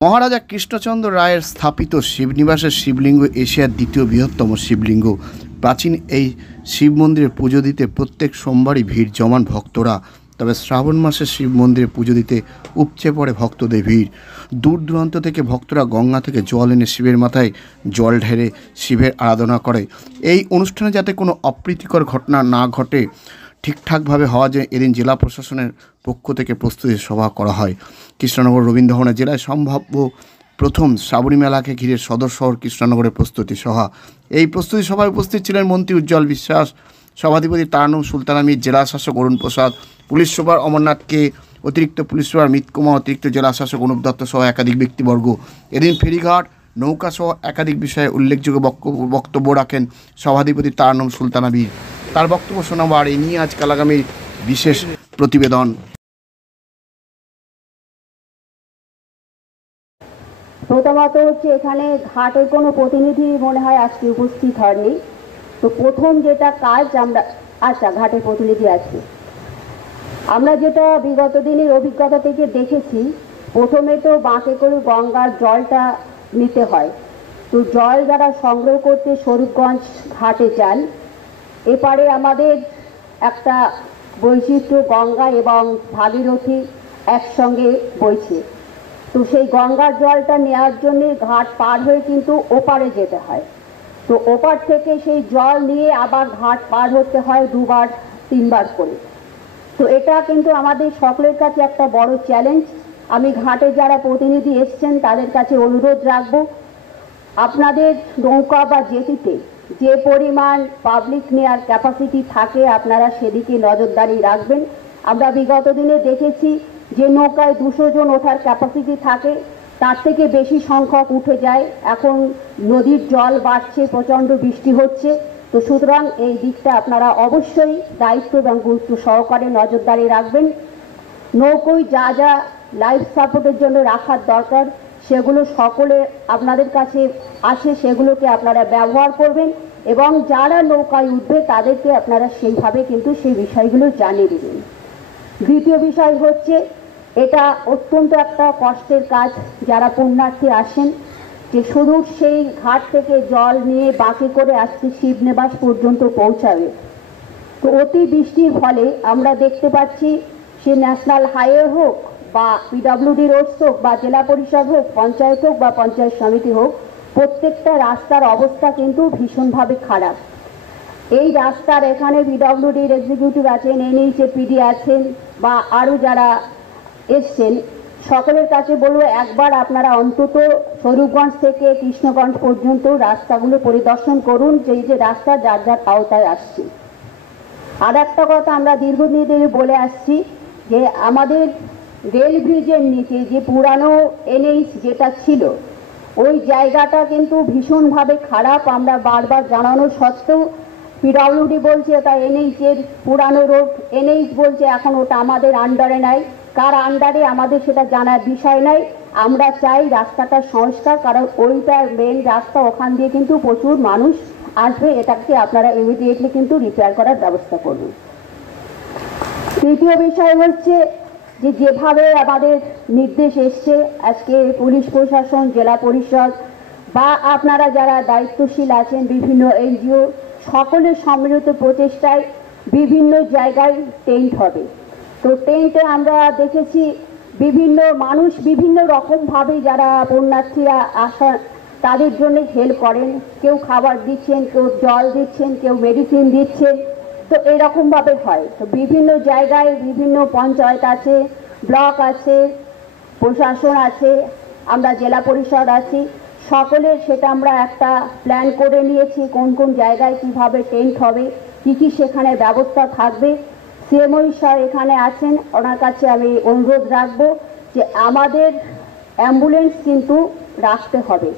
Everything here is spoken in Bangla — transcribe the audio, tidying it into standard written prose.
মহারাজা কৃষ্ণচন্দ্র রায়ের স্থাপিত শিবনিবাসের শিবলিঙ্গ এশিয়ার দ্বিতীয় বৃহত্তম শিবলিঙ্গ। প্রাচীন এই শিব মন্দিরে পুজো দিতে প্রত্যেক সোমবারই ভিড় জমান ভক্তরা। তবে শ্রাবণ মাসে শিব মন্দিরে পুজো দিতে উপচে পড়ে ভক্তদের ভিড়। দূর দূরান্ত থেকে ভক্তরা গঙ্গা থেকে জল এনে শিবের মাথায় জল ঢেলে শিবের আরাধনা করে। এই অনুষ্ঠানে যাতে কোনো অপ্রীতিকর ঘটনা না ঘটে, ঠিকঠাকভাবে হওয়া যায়, এদিন জেলা প্রশাসনের পক্ষ থেকে প্রস্তুতি সভা করা হয়। কৃষ্ণনগর রবীন্দ্রভবনে জেলায় সম্ভাব্য প্রথম শ্রাবণী মেলাকে ঘিরে সদর শহর কৃষ্ণনগরের প্রস্তুতি সভা। এই প্রস্তুতি সভায় উপস্থিত ছিলেন মন্ত্রী উজ্জ্বল বিশ্বাস, সভাধিপতি তারানম সুলতানা মীর, জেলা শাসক অরুণ প্রসাদ, পুলিশ সুপার অমরনাথকে, অতিরিক্ত পুলিশ সুপার মিত কুমার, অতিরিক্ত জেলা শাসক অনুপ দত্ত সহ একাধিক ব্যক্তিবর্গ। এদিন ফেরিঘাট, নৌকা সহ একাধিক বিষয়ে উল্লেখযোগ্য বক্তব্য রাখেন সভাধিপতি তারানম সুলতানা মীর। তার বক্তব্য শোনাবো, আর এই নিয়ে আজকাল আগামী বিশেষ প্রতিবেদন। প্রথমত হচ্ছে এখানে ঘাটের কোনো প্রতিনিধি মনে হয় আজকে উপস্থিত হয়নি। তো প্রথম যেটা কাজ আমরা ঘাটের প্রতিনিধি আছে, আমরা যেটা বিগত দিনের অভিজ্ঞতা থেকে দেখেছি, প্রথমে তো বাঁকে করে গঙ্গার জলটা নিতে হয়। তো জল যারা সংগ্রহ করতে স্বরূপগঞ্জ ঘাটে যান, এপারে আমাদের একটা বৈশিষ্ট্য, গঙ্গা এবং ভাগীরথী একসঙ্গে বইছে। তো সেই গঙ্গার জলটা নেওয়ার জন্য ঘাট পার হয়ে কিন্তু ওপারে যেতে হয়। তো ওপার থেকে সেই জল নিয়ে আবার ঘাট পার হতে হয় দুবার তিনবার করে। তো এটা কিন্তু আমাদের সকলের কাছে একটা বড় চ্যালেঞ্জ। আমি ঘাটে যারা প্রতিনিধি এসছেন তাদের কাছে অনুরোধ রাখব, আপনাদের নৌকা বা জেটিতে যে পরিমাণ পাবলিক নেয়ার ক্যাপাসিটি থাকে আপনারা সেদিকে নজরদারি রাখবেন। আমরা বিগত দিনে দেখেছি যে নৌকায় 200 জন ওঠার ক্যাপাসিটি থাকে, তার থেকে বেশি সংখ্যক উঠে যায়। এখন নদীর জল বাড়ছে, প্রচণ্ড বৃষ্টি হচ্ছে। তো সুতরাং এই দিকটা আপনারা অবশ্যই দায়িত্ব এবং গুরুত্ব সহকারে নজরদারি রাখবেন। নৌকোয় যা যা লাইফ সাপোর্টের জন্য রাখার দরকার সেগুলো সকলে আপনাদের কাছে আসে, সেগুলোকে আপনারা ব্যবহার করবেন এবং যারা নৌকায় উঠবে তাদেরকে আপনারা সেইভাবে কিন্তু সেই বিষয়গুলো জানিয়ে দেবেন। দ্বিতীয় বিষয় হচ্ছে, এটা অত্যন্ত একটা কষ্টের কাজ যারা পুণ্যার্থী আসেন, যে শুধু সেই ঘাট থেকে জল নিয়ে বাঁকে করে আসছে শিবনিবাস পর্যন্ত পৌঁছাবে। তো অতি বৃষ্টির ফলে আমরা দেখতে পাচ্ছি, সে ন্যাশনাল হাইওয়ে হোক বা পিডব্লিউডি রোডস হোক বা জেলা পরিষদ হোক, পঞ্চায়েত হোক বা পঞ্চায়েত সমিতি হোক, প্রত্যেকটা রাস্তার অবস্থা কিন্তু ভীষণভাবে খারাপ। এই রাস্তার এখানে পিডব্লিউডির এক্সিকিউটিভ আছেন, এনএইচএর পিডি আছেন বা আরও যারা এসছেন, সকলের কাছে বলবো একবার আপনারা অন্তত স্বরূপগঞ্জ থেকে কৃষ্ণগঞ্জ পর্যন্ত রাস্তাগুলো পরিদর্শন করুন, যে রাস্তা যার যার আওতায় আসছে। আর একটা কথা আমরা দীর্ঘদিন ধরে বলে আসছি, যে আমাদের রেল ব্রিজের নিচে যে পুরানো এনএইচ যেটা ছিল, ওই জায়গাটা কিন্তু ভীষণভাবে খারাপ। আমরা বারবার জানানো সত্ত্বেও পিডব্লিউডি বলছে ওটা এনএইচের পুরানো রোড, এনএইচ বলছে এখন ওটা আমাদের আন্ডারে নাই। কার আন্ডারে আমাদের সেটা জানার বিষয় নাই। আমরা চাই রাস্তাটার সংস্কার, কারণ ওইটা মেন রাস্তা, ওখান দিয়ে কিন্তু প্রচুর মানুষ আসবে। এটাকে আপনারা ইমিডিয়েটলি কিন্তু রিপেয়ার করার ব্যবস্থা করবেন। তৃতীয় বিষয় হচ্ছে, যে যেভাবে আমাদের নির্দেশ এসছে, আজকে পুলিশ প্রশাসন, জেলা পরিষদ বা আপনারা যারা দায়িত্বশীল আছেন, বিভিন্ন এনজিও, সকলের সম্মিলিত প্রচেষ্টায় বিভিন্ন জায়গায় টেন্ট হবে। তো টেন্টে আমরা দেখেছি বিভিন্ন মানুষ বিভিন্ন রকমভাবে, যারা পুণ্যার্থীরা আসা তাদের জন্য হেল্প করেন, কেউ খাবার দিচ্ছেন, কেউ জল দিচ্ছেন, কেউ মেডিসিন দিচ্ছেন। তো এরকমভাবে হয়। তো বিভিন্ন জায়গায় বিভিন্ন পঞ্চায়েত আছে, ব্লক আছে, প্রশাসন আছে, আমরা জেলা পরিষদ আছি, সকলের সেটা আমরা একটা প্ল্যান করে নিয়েছি, কোন কোন জায়গায় কিভাবে টেন্ট হবে, কি কি সেখানে ব্যবস্থা থাকবে। সিএমও স্যার এখানে আছেন, ওনার কাছে আমি অনুরোধ রাখবো যে আমাদের অ্যাম্বুলেন্স কিন্তু রাখতে হবে।